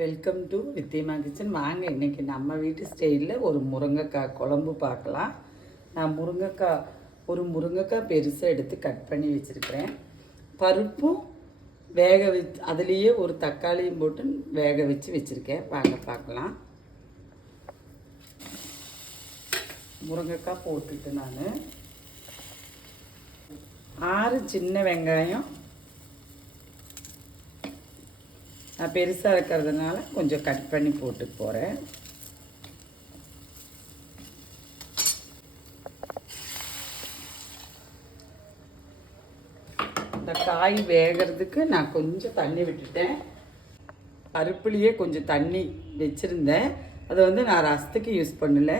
Welcome to வித்தியமா kitchen. வாங்க இன்றைக்கி நம்ம வீட்டு ஸ்டைலில் ஒரு முருங்கைக்காய் குழம்பு பார்க்கலாம். நான் ஒரு முருங்கைக்காய் பெருசாக எடுத்து கட் பண்ணி வச்சுருக்கிறேன். பருப்பும் வேக வச்சு அதுலேயே ஒரு தக்காளியும் போட்டு வேக வச்சு வச்சுருக்கேன். வாங்க பார்க்கலாம். முருங்கைக்காய் போட்டுட்டு நான் 6 சின்ன வெங்காயம், நான் பெருசாக இருக்கிறதுனால கொஞ்சம் கட் பண்ணி போட்டு போகிறேன். இந்த காய் வேகிறதுக்கு நான் கொஞ்சம் தண்ணி விட்டுட்டேன். பருப்புலேயே கொஞ்சம் தண்ணி வச்சுருந்தேன். அதை நான் ரசத்துக்கு யூஸ் பண்ணல.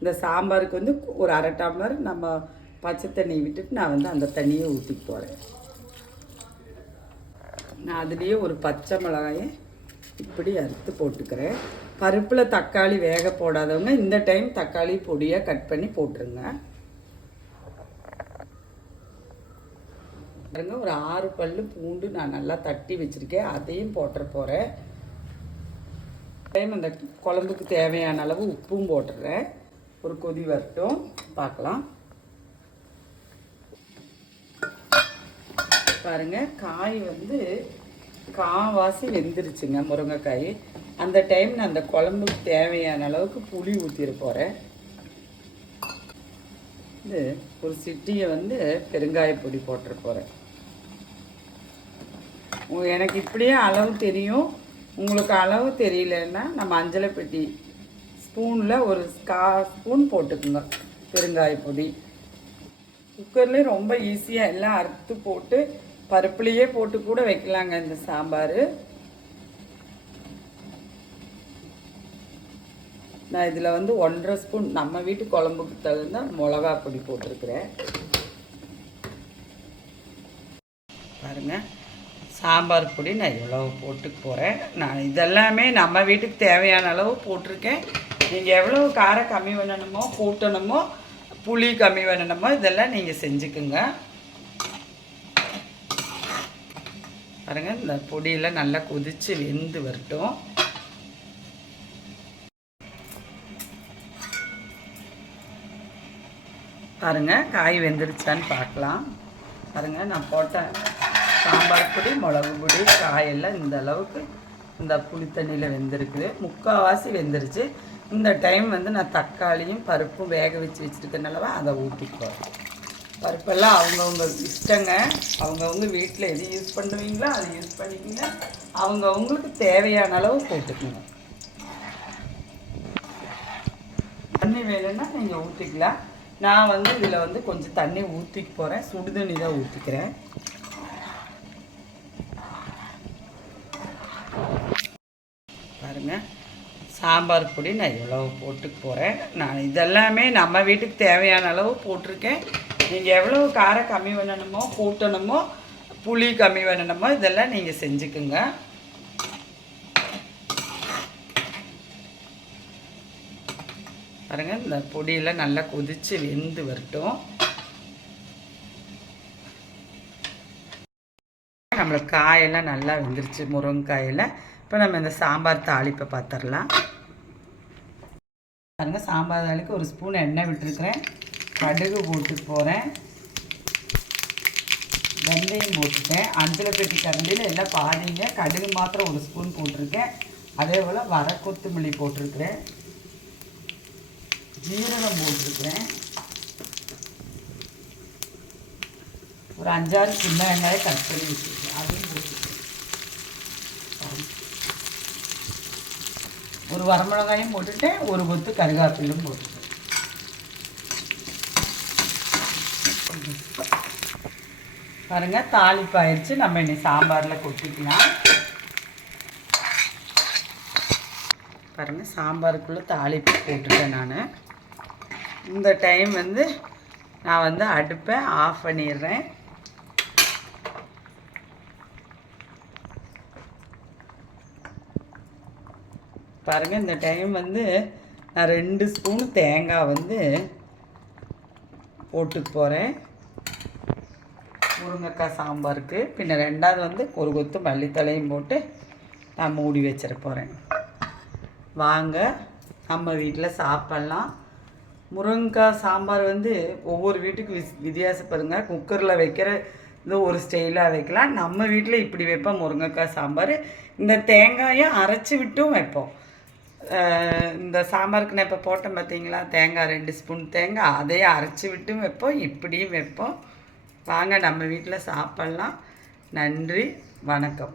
இந்த சாம்பாருக்கு ஒரு அரை டம்ளர் நம்ம பச்சை தண்ணி விட்டுட்டு நான் அந்த தண்ணியை ஊற்றிட்டு போகிறேன். நான் அதுலேயே ஒரு பச்சை மிளகாயை இப்படி அறுத்து போட்டுக்கிறேன். பருப்பில் தக்காளி வேக போடாதவங்க இந்த டைம் தக்காளி பொடியாக கட் பண்ணி போட்டுருங்க. பாருங்க, ஒரு 6 பல்லு பூண்டு நான் நல்லா தட்டி வச்சுருக்கேன். அதையும் போட்டுற போகிறேன். டைம் அந்த குழம்புக்கு தேவையான அளவு உப்பும் போட்டுடுறேன். ஒரு கொதி வரட்டும், பார்க்கலாம். பாருங்கள், காய் காவாசி வெந்துருச்சுங்க முருங்கைக்காய். அந்த டைம் நான் அந்த குழம்புக்கு தேவையான அளவுக்கு புளி ஊற்றிட போகிறேன். ஒரு சிட்டியை பெருங்காய பொடி போட்டுற போகிறேன். எனக்கு இப்படியே அளவு தெரியும். உங்களுக்கு அளவு தெரியலன்னா நம்ம மஞ்சளை பெட்டி ஸ்பூனில் ஒரு 1/4 ஸ்பூன் போட்டுக்குங்க பெருங்காய பொடி. குக்கர்லேயே ரொம்ப ஈஸியாக எல்லாம் அறுத்து போட்டு பருப்புலேயே போட்டு கூட வைக்கலாங்க இந்த சாம்பார். நான் இதில் 1/2 ஸ்பூன் நம்ம வீட்டு குழம்புக்கு தகுந்த மிளகா பொடி போட்டிருக்கிறேன். பாருங்கள், சாம்பார் பொடி நான் எவ்வளவு போட்டு போகிறேன். நான் இதெல்லாமே நம்ம வீட்டுக்கு தேவையான அளவு போட்டிருக்கேன். நீங்கள் எவ்வளோ காரம் கம்மி பண்ணணுமோ கூட்டணுமோ புளி கம்மி பண்ணணுமோ இதெல்லாம் நீங்கள் செஞ்சுக்குங்க. பாருங்கள், இந்த பொடியில் நல்லா கொதித்து வெந்து வரட்டும். பாருங்கள், காய் வெந்துருச்சான்னு பார்க்கலாம். பாருங்கள், நான் போட்ட சாம்பார் பொடி, மிளகு பொடி, காயெல்லாம் இந்த அளவுக்கு இந்த புளி தண்ணியில் வெந்திருக்குது. முக்கால்வாசி வெந்துருச்சு. இந்த டைம் நான் தக்காளியும் பருப்பும் வேக வச்சு வச்சுருக்கனாலவா அதை ஊற்றிக்குவோம். பருப்பெல்லாம் அவங்கவுங்க இஷ்டங்க. அவங்கவுங்க வீட்டில் எது யூஸ் பண்ணுவீங்களோ அதை யூஸ் பண்ணிக்கிங்க. அவங்கவுங்களுக்கு தேவையான அளவு போட்டுக்குங்க. தண்ணி வேணும்னா நீங்கள் ஊற்றிக்கலாம். நான் இதில் கொஞ்சம் தண்ணி ஊற்றிக்க போகிறேன். சுடு தண்ணி தான் ஊற்றிக்கிறேன். பாருங்கள், சாம்பார் பொடி நான் எவ்வளவு போட்டுக்க போகிறேன். நான் இதெல்லாமே நம்ம வீட்டுக்கு தேவையான அளவு போட்டிருக்கேன். நீங்கள் எவ்வளோ காரம் கம்மி பண்ணணுமோ கூட்டணுமோ புளி கம்மி பண்ணணுமோ இதெல்லாம் நீங்கள் செஞ்சுக்குங்க. பாருங்கள், இந்த பொடியில் நல்லா கொதித்து வெந்து வரட்டும். நம்மளுக்கு காயெல்லாம் நல்லா வெந்துருச்சு முருங்கைக்காயில். இப்போ நம்ம இந்த சாம்பார் தாளிப்பை பார்த்துடலாம். பாருங்கள், சாம்பார் தாளிக்கு 1 ஸ்பூன் எண்ணெய் விட்டுருக்குறேன். கடுகு போட்டு போகிறேன். வெந்தயம் போட்டுட்டேன். அஞ்சலை பெட்டி கரண்டியில் எல்லாம் பாதிங்க. கடுகு மாத்திரம் 1 ஸ்பூன் போட்டிருக்கேன். அதே போல் வர கொத்தமல்லி போட்டிருக்கிறேன். ஜீரகம் போட்டிருக்கிறேன். ஒரு 5-6 சின்ன வெங்காயம் கட் பண்ணி வச்சுருக்கேன். அதையும் போட்டுருக்கேன். ஒரு வரமிளகாயும் போட்டுட்டேன். ஒரு கொத்து கருகாப்பிலும் போட்டுட்டேன். பாருங்கள், தாளிப்பு ஆயிடுச்சு. நம்ம இனி சாம்பாரில் கொட்டிக்கலாம். பாருங்கள், சாம்பாருக்குள்ளே தாளிப்பு போட்டுட்டேன் நான். இந்த டைம் நான் அடுப்பை ஆஃப் பண்ணிடுறேன். பாருங்கள், இந்த டைம் நான் 2 ஸ்பூன் தேங்காய் போட்டுக்க போகிறேன் முருங்கைக்காய் சாம்பாருக்கு. பின்ன 2வது ஒரு கொத்து மல்லித்தலையும் போட்டு நான் மூடி வச்சிட போகிறேன். வாங்க நம்ம வீட்டில் சாப்பிட்லாம். முருங்கைக்காய் சாம்பார் வந்து ஒவ்வொரு வீட்டுக்கு வித்தியாசப்படுங்க. குக்கரில் வைக்கிற இது ஒரு ஸ்டைலாக வைக்கலாம். நம்ம வீட்டில் இப்படி வைப்போம் முருங்கைக்காய் சாம்பார். இந்த தேங்காயை அரைச்சி விட்டும் வைப்போம். இந்த சாம்பாருக்கு நான் இப்போ போட்டேன் பார்த்தீங்களா, தேங்காய் 2 ஸ்பூன் தேங்காய், அதையே அரைச்சி விட்டும் வைப்போம், இப்படியும் வைப்போம். வாங்க நம்ம வீட்டில் சாப்பிட்லாம். நன்றி, வணக்கம்.